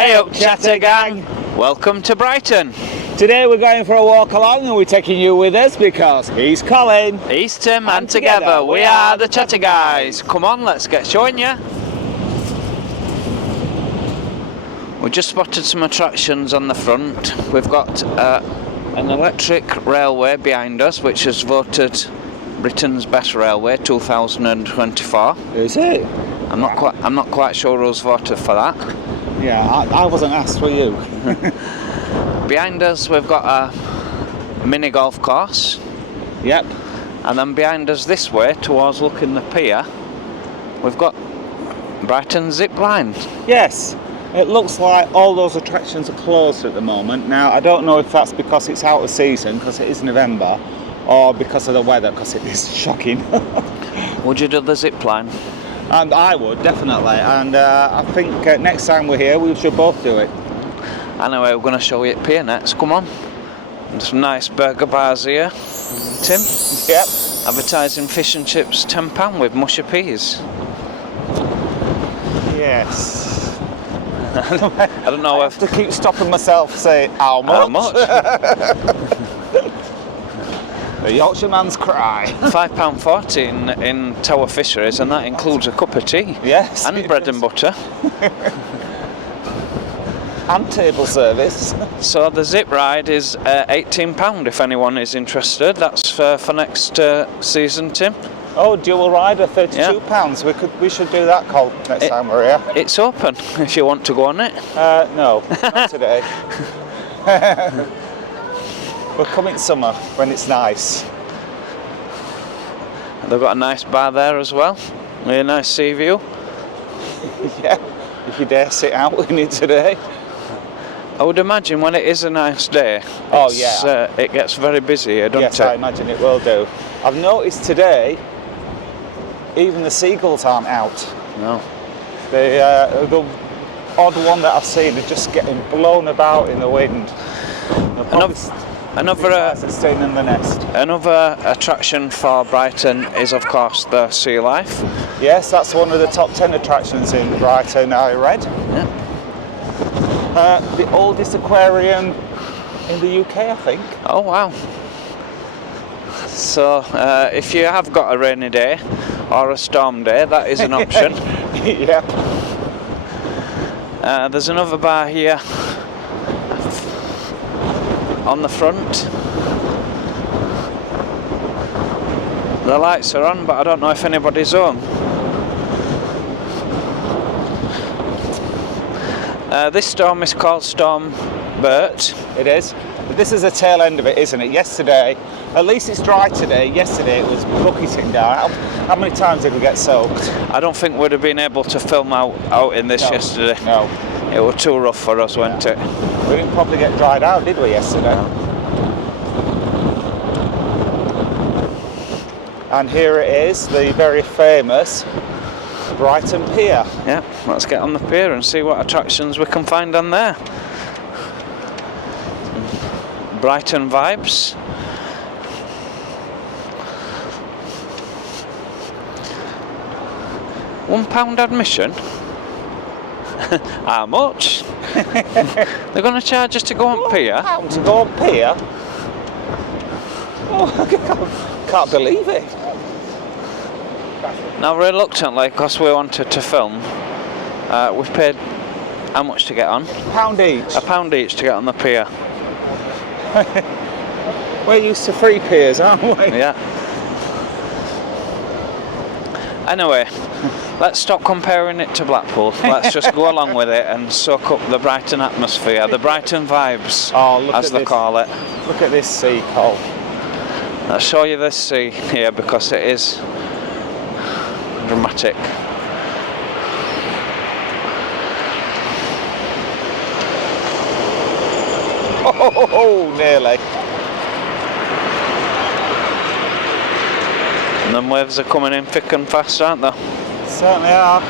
Hey up, chatter gang! Welcome to Brighton. Today we're going for a walk along and we're taking you with us because he's Colin. He's Tim and together we are the Chatter Guys. Come on, let's get showing you. We just spotted some attractions on the front. We've got an electric railway behind us which is voted Britain's best railway 2024. Is it? I'm not quite sure who's voted for that. Yeah, I wasn't asked, were you? Behind us we've got a mini golf course. Yep. And then behind us this way towards looking the pier we've got Brighton zip line. Yes. It looks like all those attractions are closed at the moment. Now I don't know if that's because it's out of season because it is November or because of the weather because it is shocking. Would you do the zip line? And I would, definitely. And I think next time we're here we should both do it. Anyway, we're going to show you at pier next. Come on. There's some nice burger bars here. Tim? Yep. Advertising fish and chips £10 with mushy peas. Yes. I don't know I have to keep stopping myself saying how much? How much? The Yorkshireman's cry. £5.40 in Tower Fisheries, and that includes a cup of tea. Yes. And bread and butter. And table service. So the zip ride is £18 if anyone is interested. That's for next season, Tim. Oh, dual rider, £32. Yeah. We should do that, Col, next time we're here. It's open if you want to go on it. No, not today. We're coming summer when it's nice. They've got a nice bar there as well. Really nice sea view. Yeah, if you dare sit out in it today. I would imagine when it is a nice day, it gets very busy here, doesn't it? Yes, I imagine it will do. I've noticed today, even the seagulls aren't out. No. The odd one that I've seen is just getting blown about in the wind. Another staying in the nest. Another attraction for Brighton is, of course, the sea life. Yes, that's one of the top 10 attractions in Brighton, I read. Yeah. The oldest aquarium in the UK, I think. Oh, wow. So, if you have got a rainy day or a storm day, that is an option. Yep. There's another bar here on the front. The lights are on, but I don't know if anybody's home. This storm is called Storm Bert. It is. But this is the tail end of it, isn't it? Yesterday, at least it's dry today. Yesterday it was bucketing down. How many times did we get soaked? I don't think we'd have been able to film out in this yesterday. No. It was too rough for us, wasn't it? We didn't probably get dried out, did we, yesterday? No. And here it is, the very famous Brighton Pier. Yeah, let's get on the pier and see what attractions we can find on there. Brighton vibes. £1 admission? How much? They're going to charge us to go on pier? £1 to go on pier? Oh, I can't believe it. Now, reluctantly, because we wanted to film, we've paid how much to get on? £1 each. £1 each to get on the pier. We're used to free piers, aren't we? Yeah. Anyway, let's stop comparing it to Blackpool. Let's just go along with it and soak up the Brighton atmosphere, the Brighton vibes, as they call it. Look at this sea, Col. I'll show you this sea here because it is dramatic. Oh, nearly. And them waves are coming in thick and fast, aren't they? Certainly are.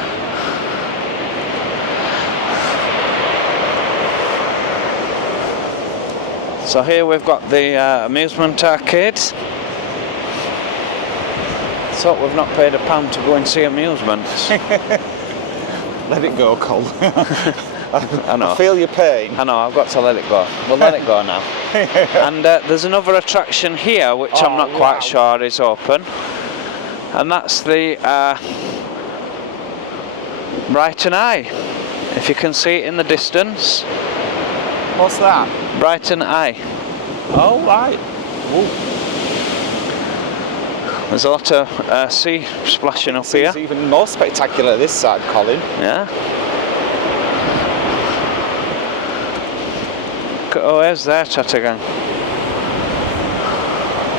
So here we've got the amusement arcade. So we've not paid £1 to go and see amusements. Let it go, Col. I know. I feel your pain. I know, I've got to let it go. We'll let it go now. And there's another attraction here, which I'm not quite sure is open. And that's the Brighton Eye. If you can see it in the distance. What's that? Brighton Eye. Oh, right. Ooh. There's a lot of sea splashing up here. It's even more spectacular this side, Colin. Yeah. Oh, there's their Chattergang.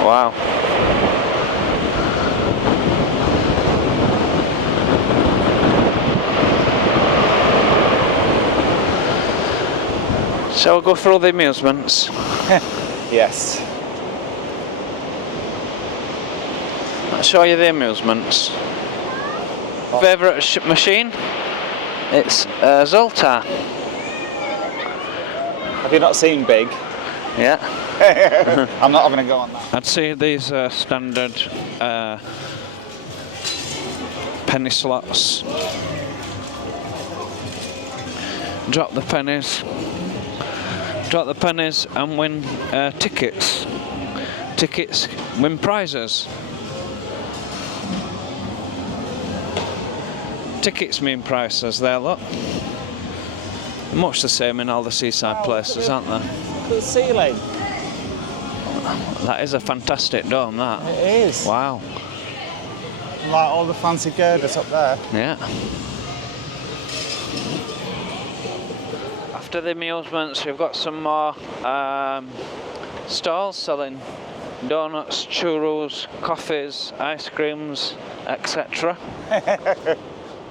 Wow. Shall we go through the amusements? Yes. I'll show you the amusements. Favourite machine? It's Zoltar. Have you not seen Big? Yeah. I'm not having a go on that. I'd say these are standard penny slots. Drop the pennies. Drop the pennies and win tickets. Tickets win prizes. Tickets mean prices there, look. Much the same in all the seaside places, aren't they? Look at the ceiling. That is a fantastic dome, that. It is. Wow. Like all the fancy girders up there. Yeah. After the amusements, we've got some more stalls selling donuts, churros, coffees, ice creams, etc.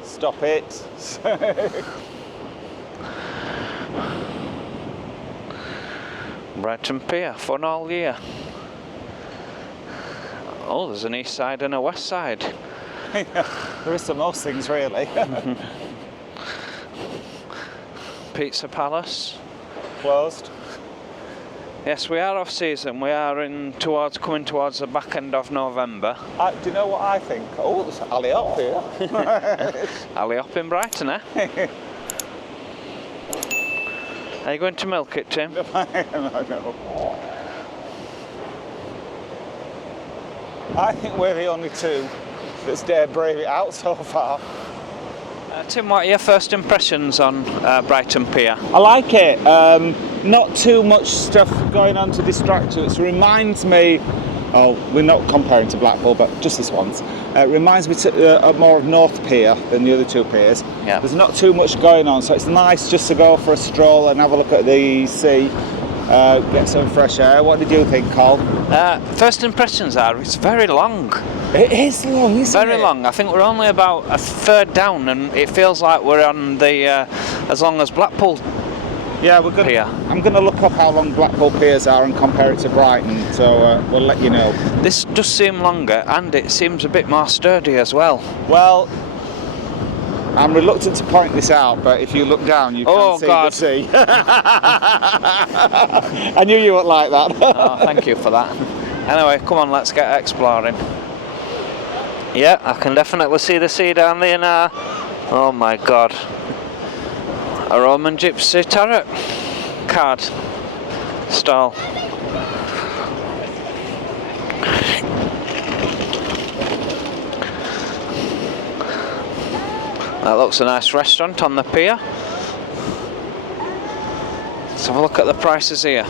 Stop it. Brighton Pier, fun all year. Oh, there's an east side and a west side. There is to most things, really. Pizza Palace. Closed. Yes, we are off season. We are coming towards the back end of November. Do you know what I think? Oh, there's an alley up here. Alley up in Brighton, eh? Are you going to milk it, Tim? No. I think we're the only two that's dared brave it out so far. Tim, what are your first impressions on Brighton Pier? I like it. Not too much stuff going on to distract you. It reminds me, we're not comparing to Blackpool, but just this once. It reminds me more of North Pier than the other two piers. Yeah. There's not too much going on, so it's nice just to go for a stroll and have a look at the sea, get some fresh air. What did you think, Col? First impressions are it's very long. It is long, isn't it? Very long. I think we're only about a third down, and it feels like we're on the as long as Blackpool. Yeah, we're gonna. I'm going to look up how long Blackpool piers are and compare it to Brighton. So we'll let you know. This does seem longer, and it seems a bit more sturdy as well. Well, I'm reluctant to point this out, but if you look down, you can see the sea. I knew you would like that. Oh, thank you for that. Anyway, come on, let's get exploring. Yeah, I can definitely see the sea down there now. Oh my God. A Roman Gypsy tarot card stall. That looks a nice restaurant on the pier. Let's have a look at the prices here.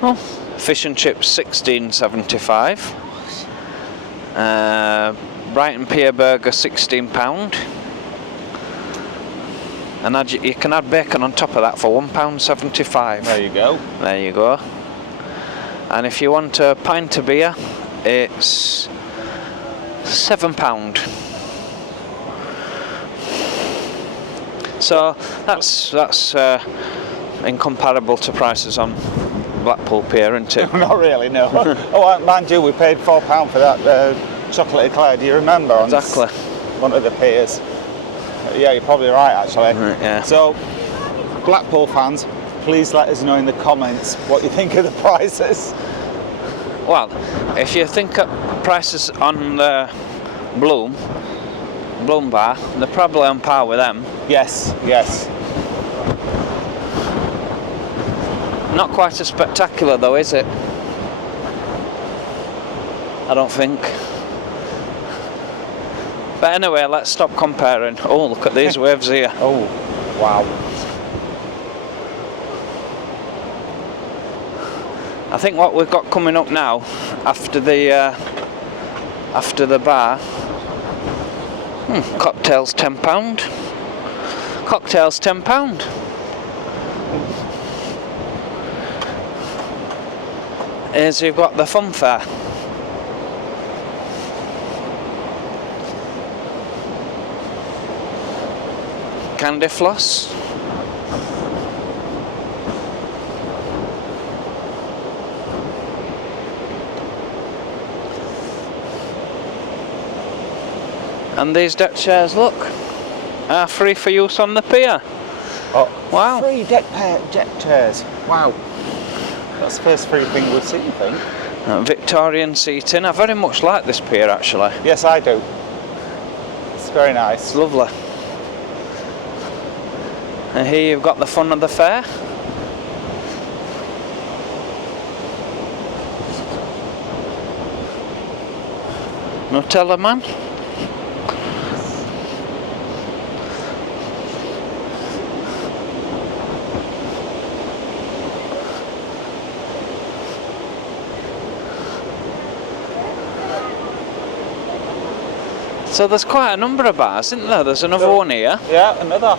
Oh, fish and chips £16.75. Brighton Pier burger £16. And you can add bacon on top of that for £1.75. There you go. There you go. And if you want a pint of beer, it's £7. So that's incomparable to prices on Blackpool Pier, isn't it? Not really, no. Oh, mind you, we paid £4 for that chocolate eclair. Do you remember? Exactly. One of the piers. Yeah, you're probably right, actually. Right, yeah. So, Blackpool fans, please let us know in the comments what you think of the prices. Well, if you think of prices on Bloom, Bloom Bar. They're probably on par with them. Yes, yes. Not quite as spectacular though, is it? I don't think. But anyway, let's stop comparing. Oh, look at these waves here. Oh, wow. I think what we've got coming up now, after the bar, cocktails £10. Cocktails £10. Here's you've got the fun fair. Candy floss. And these deck chairs, look, are free for use on the pier. Oh, wow. Free deck chairs. Wow. That's the first free thing we've seen, I think. Victorian seating. I very much like this pier, actually. Yes, I do. It's very nice. It's lovely. And here you've got the fun of the fair. Nutella man. So there's quite a number of bars, isn't there? There's another one here. Yeah, another.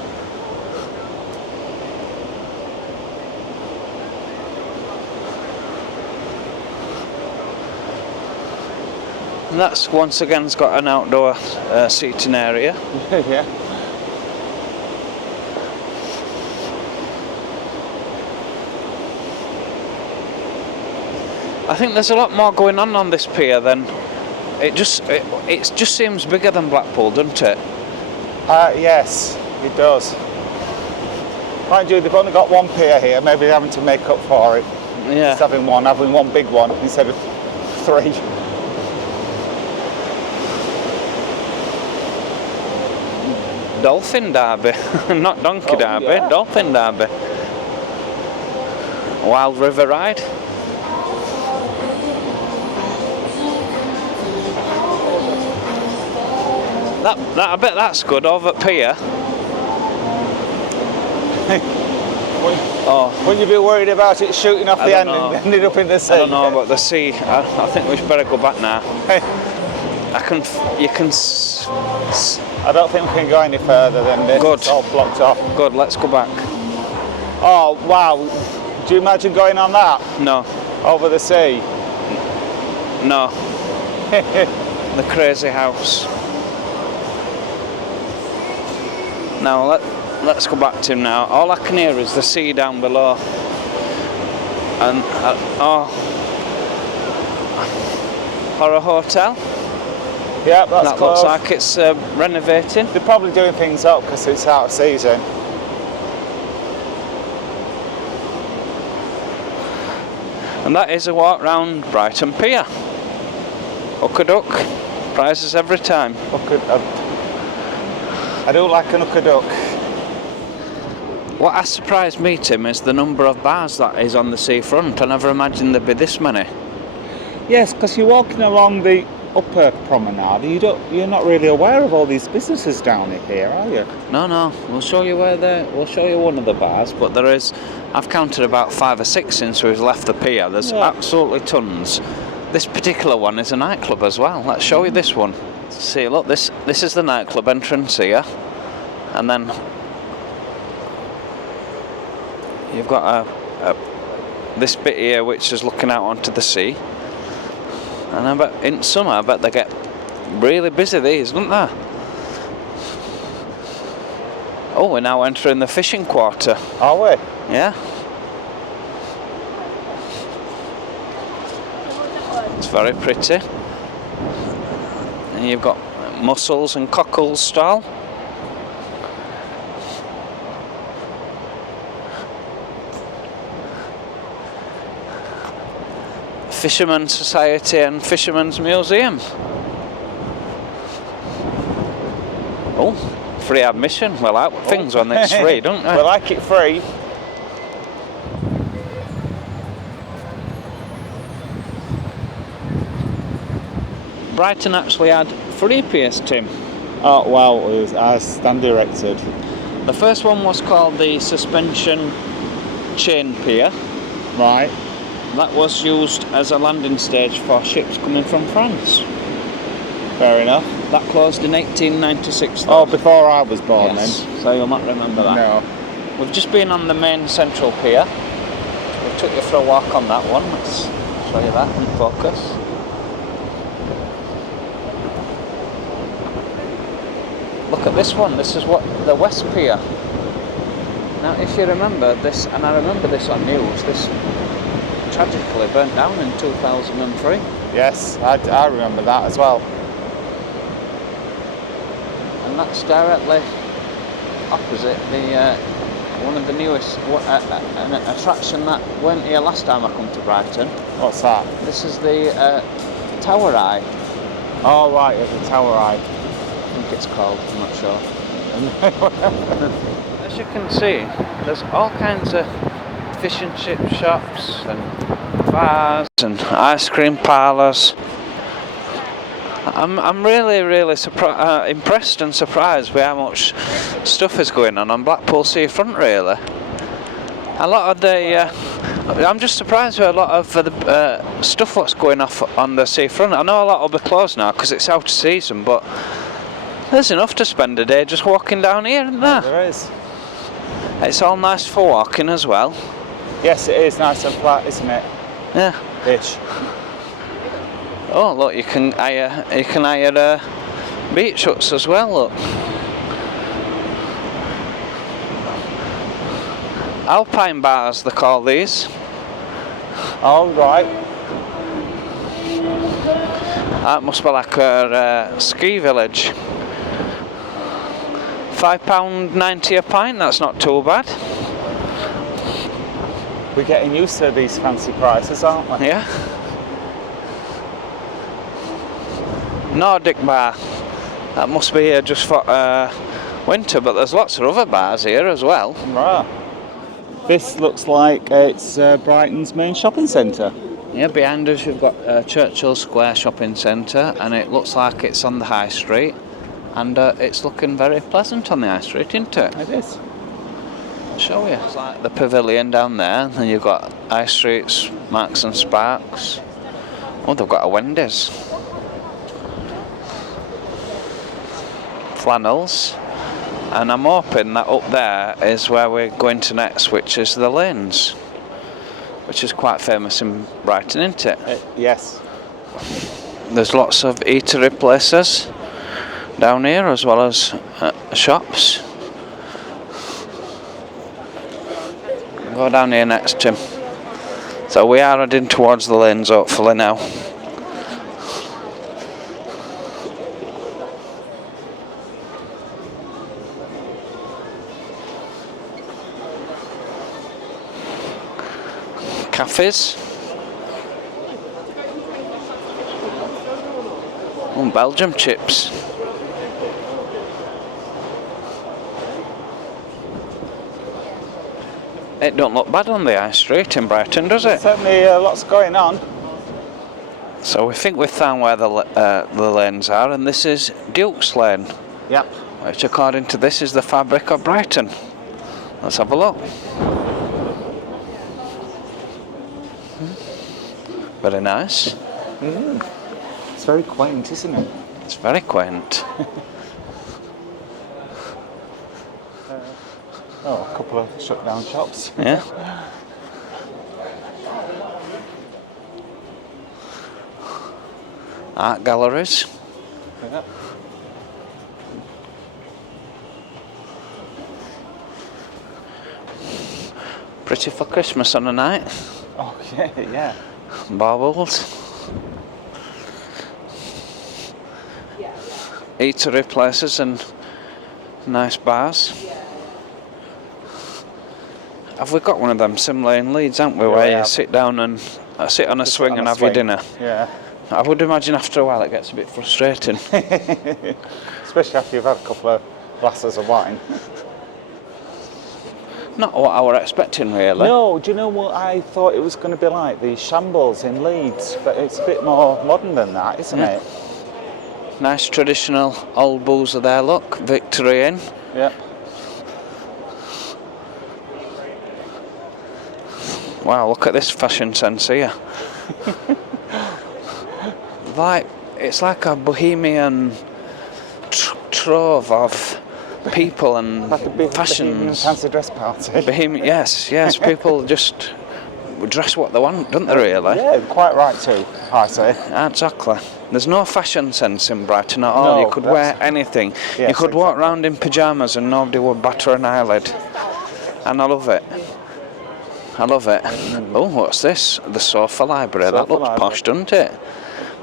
And that's once again got an outdoor seating area. Yeah. I think there's a lot more going on this pier than it just seems bigger than Blackpool, doesn't it? Yes, it does. Mind you, they've only got one pier here. Maybe they're having to make up for it. Yeah. Just having one big one instead of 3. Dolphin Derby, not Donkey Derby, yeah. Dolphin Derby. Wild River Ride. I bet that's good over at Pier. Oh, Wouldn't you be worried about it shooting off the end know. and ended up in the sea? I don't know about the sea. I think we should better go back now. You can. I don't think we can go any further than this. Good. It's all blocked off. Good, let's go back. Oh, wow. Do you imagine going on that? No, Over the sea? no. The crazy house. Now let's go back to him now. All I can hear is the sea down below. And for a hotel. Yeah, that's That close. looks like it's renovating. They're probably doing things up because it's out of season. And that is a walk round Brighton Pier. Hook a duck, prizes every time. I do like an hook-a-duck. What has surprised me, Tim, is the number of bars that is on the seafront. I never imagined there'd be this many. Yes, because you're walking along the upper promenade, you're not really aware of all these businesses down here, are you? No. We'll show you we'll show you one of the bars, but there is. I've counted about 5 or 6 since we've left the pier. There's absolutely tons. This particular one is a nightclub as well. Let's show you this one. See, look, this is the nightclub entrance here, and then you've got this bit here which is looking out onto the sea. And I bet in summer, they get really busy, these, don't they? Oh, we're now entering the fishing quarter. Are we? Yeah. It's very pretty. And you've got mussels and cockles stall. Fisherman's Society and Fisherman's Museum. Oh, free admission. Well, out things when it's free, don't they? We like it free. Brighton actually had 3 piers, Tim. Oh, well, it was as stand directed. The first one was called the suspension chain pier. Right. That was used as a landing stage for ships coming from France. Fair enough. That closed in 1896. Oh, before I was born Yes, then. so you'll not remember that. No. We've just been on the main central pier. We took you for a walk on that one. Let's show you that in focus. Look at this one. This is what the West Pier. Now, if you remember this, and I remember this on news, this tragically burnt down in 2003. Yes, I remember that as well. And that's directly opposite the one of the newest an attraction that weren't here last time I come to Brighton. What's that? This is the Tower Eye. Oh, right, the Tower Eye. I think it's called, I'm not sure. As you can see, there's all kinds of fish and chip shops and bars and ice cream parlours. I'm really impressed and surprised with how much stuff is going on Blackpool seafront, really. A lot of the I'm just surprised with a lot of the stuff what's going off on the seafront. I know a lot will be closed now because it's out of season, but there's enough to spend a day just walking down here, isn't there? There is. It's all nice for walking as well. Yes, it is nice and flat, isn't it? Yeah. Ish. Oh, look, you can hire beach huts as well. Look. Alpine bars, they call these. Oh, right. That must be like a ski village. £5.90 a pint, that's not too bad. We're getting used to these fancy prices, aren't we? Yeah. Nordic bar. That must be here just for winter, but there's lots of other bars here as well. Right. This looks like it's Brighton's main shopping centre. Yeah, behind us you've got Churchill Square Shopping Centre, and it looks like it's on the High Street, and it's looking very pleasant on the High Street, isn't it? It is. I'll show you. It's like the Pavilion down there, and you've got High Street's Marks and Sparks. Oh, they've got a Wendy's. Flannels. And I'm hoping that up there is where we're going to next, which is the Lanes, which is quite famous in Brighton, isn't it? Yes. There's lots of eatery places down here as well as shops. Go down here next, Tim. So we are heading towards the Lanes hopefully now. Cafes. Oh, Belgium chips. It don't look bad on the high street in Brighton, does it? Certainly lots going on. So we think we've found where the lanes are, and this is Dux Lane. Yep. Which according to this is the fabric of Brighton. Let's have a look. Very nice. It's very quaint, isn't it? It's very quaint. Oh, a couple of shut down shops. Yeah. Art galleries. Yep. Pretty for Christmas on a night. Oh, yeah. Baubles. Eatery places and nice bars. Have we got one of them similar in Leeds, haven't we, where you sit down and sit on a swing and have your dinner? Yeah. I would imagine after a while it gets a bit frustrating. Especially after you've had a couple of glasses of wine. Not what I were expecting, really. No, do you know what I thought it was going to be like? The Shambles in Leeds, but it's a bit more modern than that, isn't it? Nice traditional old boozer there, look. Victorian. Yep. Wow, look at this fashion sense here. It's like a bohemian trove of people and Like a big fashions. Bohemian fancy dress party. Bohemian, yes. People just dress what they want, don't they, really? Yeah, quite right too, I say. Exactly. There's no fashion sense in Brighton at all. No, You could wear anything. Yes, You could walk around in pyjamas and nobody would batter an eyelid. And I love it. Oh, what's this? The sofa library. That looks posh, doesn't it?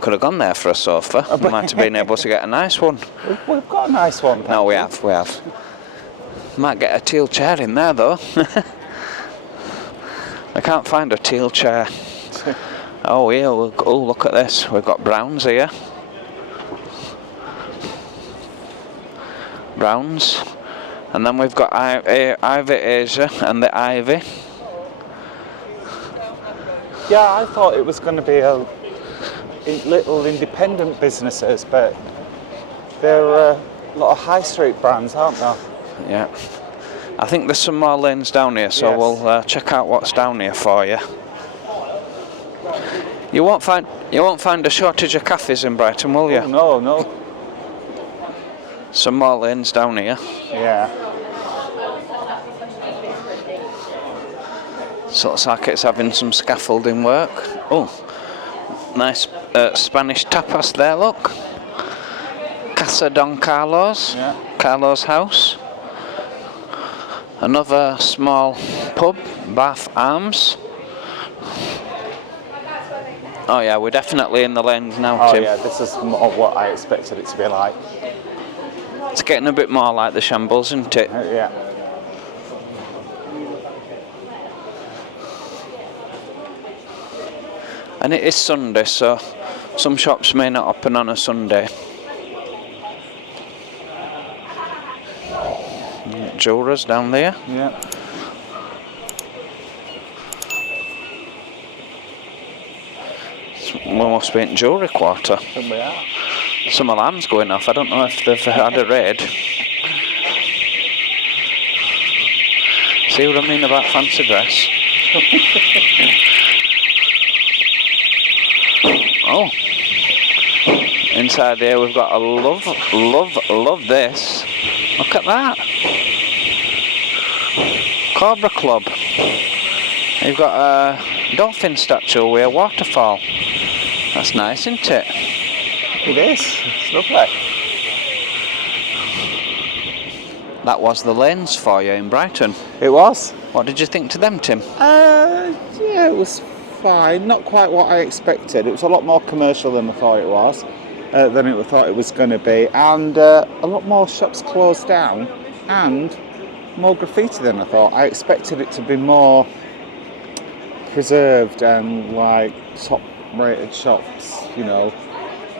Could have gone there for a sofa. We might have been able to get a nice one. We've got a nice one. No, we have. Might get a teal chair in there, though. I can't find a teal chair. Oh, here. Oh, look at this. We've got browns here. Browns. And then we've got Ivy Asia and the Ivy. Yeah, I thought it was going to be little independent businesses, but they're a lot of high street brands, aren't they? Yeah. I think there's some more lanes down here, so Yes. we'll check out what's down here for you. You won't find a shortage of cafes in Brighton, will you? Oh, no. Some more lanes down here. Yeah. So it looks like it's having some scaffolding work. Oh, nice Spanish tapas there, look. Casa Don Carlos. Yeah. Carlos House. Another small pub, Bath Arms. Oh yeah, we're definitely in the lanes now, Oh Tim. yeah, this is more what I expected it to be like. It's getting a bit more like the Shambles, isn't it? Yeah. And it is Sunday, so some shops may not open on a Sunday. Jeweller's down there. Yeah. We must be in jewellery quarter. Here we are. Some alarms going off. I don't know if they've had a raid. See what I mean about fancy dress? Oh. Inside here we've got a love this. Look at that. Cobra Club. You've got a dolphin statue with a waterfall. That's nice, isn't it? It is. It's lovely. That was the lanes for you in Brighton. It was. What did you think to them, Tim? Yeah, it was fine. Not quite what I expected. It was a lot more commercial than I thought it was. Than I thought it was going to be, and a lot more shops closed down, and more graffiti than I thought. I expected it to be more preserved and like top-rated shops. You know.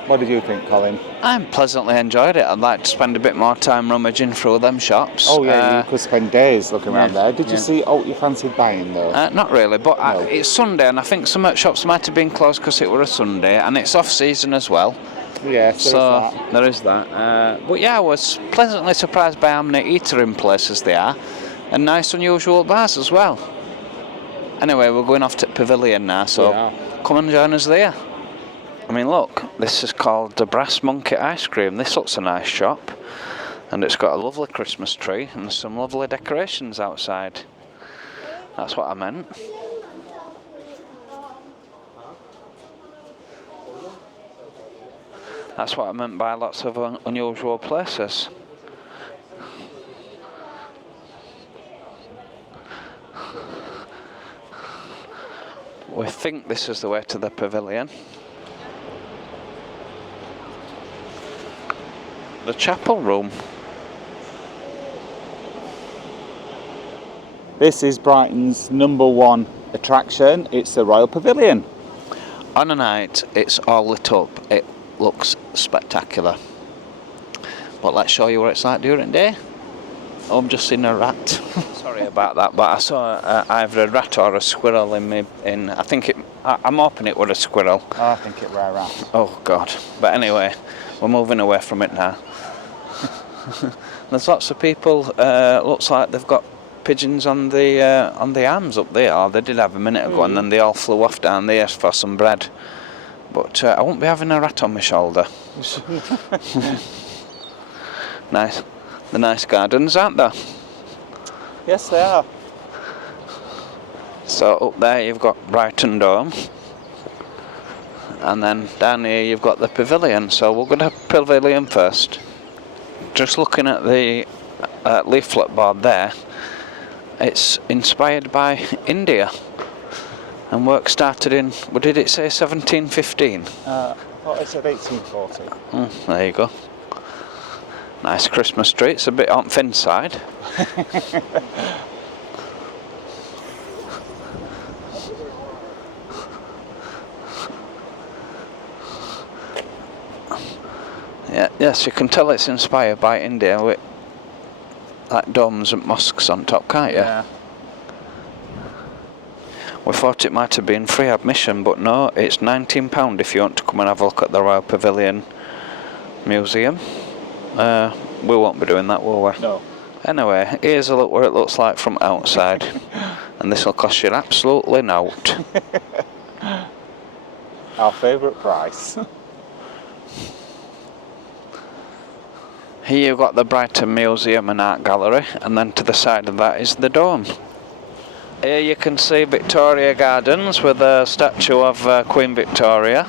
What did you think, Colin? I pleasantly enjoyed it. I'd like to spend a bit more time rummaging through them shops. Oh yeah, you could spend days looking around there. Did you yeah. see what you fancied buying though? Not really, but No. it's Sunday, and I think some shops might have been closed because it were a Sunday, and it's off-season as well. Yeah, So there is that. But yeah, I was pleasantly surprised by how many eatery places there are, and nice unusual bars as well. Anyway, we're going off to Pavilion now, so come and join us there. I mean, look, this is called the Brass Monkey Ice Cream. This looks a nice shop, and it's got a lovely Christmas tree and some lovely decorations outside. That's what I meant. That's what I meant by lots of unusual places. We think this is the way to the pavilion. The chapel room. This is Brighton's #1 attraction. It's the Royal Pavilion. On a night, it's all lit up. It looks spectacular. But let's show you what it's like during the day. Oh, I'm just seeing a rat. Sorry about that, but I saw either a rat or a squirrel in me. I think I'm hoping it was a squirrel. I think it were a rat. Oh God! But anyway, we're moving away from it now. There's lots of people. Looks like they've got pigeons on the arms up there. Or they did have a minute ago, and then they all flew off down there for some bread. But I won't be having a rat on my shoulder. Nice. The nice gardens, aren't there? Yes, they are. So up there you've got Brighton Dome, and then down here you've got the pavilion. So we'll go to the pavilion first. Just looking at the leaflet board there, it's inspired by India, and work started in, what did it say, 1715? I thought it said 1840. There you go. Nice Christmas tree. It's a bit on thin side. Yes, you can tell it's inspired by India with like domes and mosques on top, can't you? Yeah. We thought it might have been free admission, but no, it's £19 if you want to come and have a look at the Royal Pavilion Museum. We won't be doing that, will we? No. Anyway, here's a look what it looks like from outside. And this will cost you absolutely nought. Our favourite price. Here you've got the Brighton Museum and Art Gallery, and then to the side of that is the Dome. Here you can see Victoria Gardens with a statue of Queen Victoria.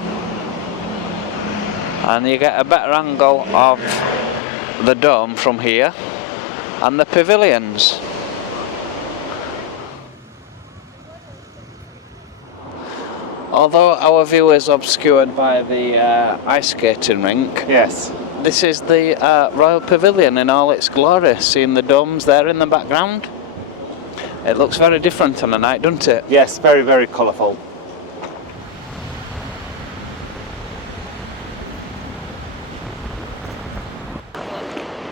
And you get a better angle of the Dome from here, and the pavilions. Although our view is obscured by the ice skating rink, Yes. this is the Royal Pavilion in all its glory. Seeing the domes there in the background, it looks very different on a night, doesn't it? Yes, very, very colourful.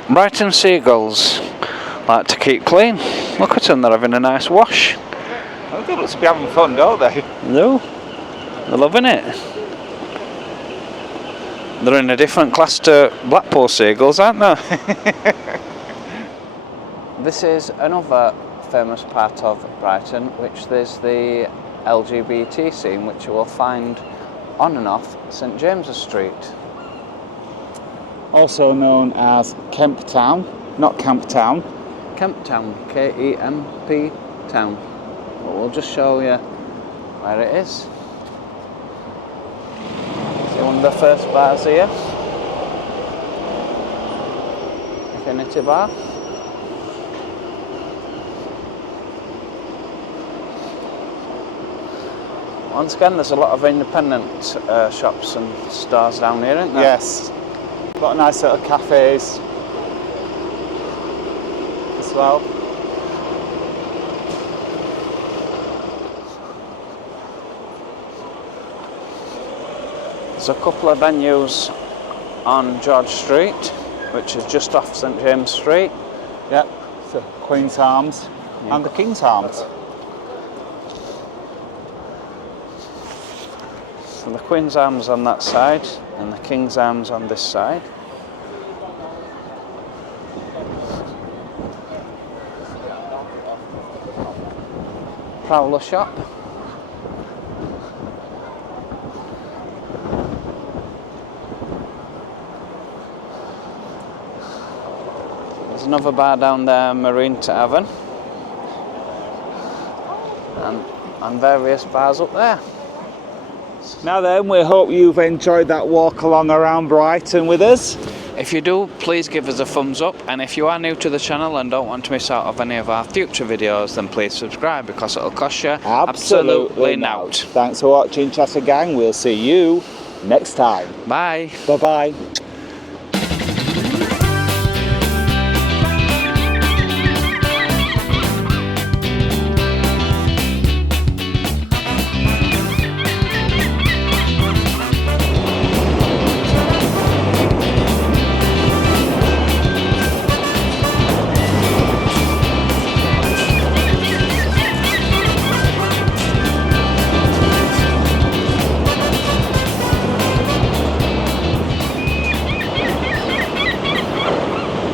Brighton seagulls like to keep clean. Look at them, they're having a nice wash. Oh, they look to be having fun, don't they? No, they're loving it. They're in a different class to Blackpool seagulls, aren't they? This is another famous part of Brighton, which there's the LGBT scene, which you will find on and off St James's Street. Also known as Kemp Town, not Camp Town. Kemp Town, K-E-M-P Town. But we'll just show you where it is. See one of the first bars here. Infinity Bar. Once again, there's a lot of independent shops and stores down here, isn't there? Yes. Got nice little cafes as well. There's a couple of venues on George Street, which is just off St James Street. Yep. So Queen's Arms and the King's Arms. So the Queen's Arms on that side and the King's Arms on this side. Prowler shop. There's another bar down there, Marine Tavern. And various bars up there. Now then, we hope you've enjoyed that walk along around Brighton with us. If you do, please give us a thumbs up, and if you are new to the channel and don't want to miss out of any of our future videos, then please subscribe because it'll cost you absolutely nought. Thanks for watching, Chester Gang. We'll see you next time. Bye. Bye-bye.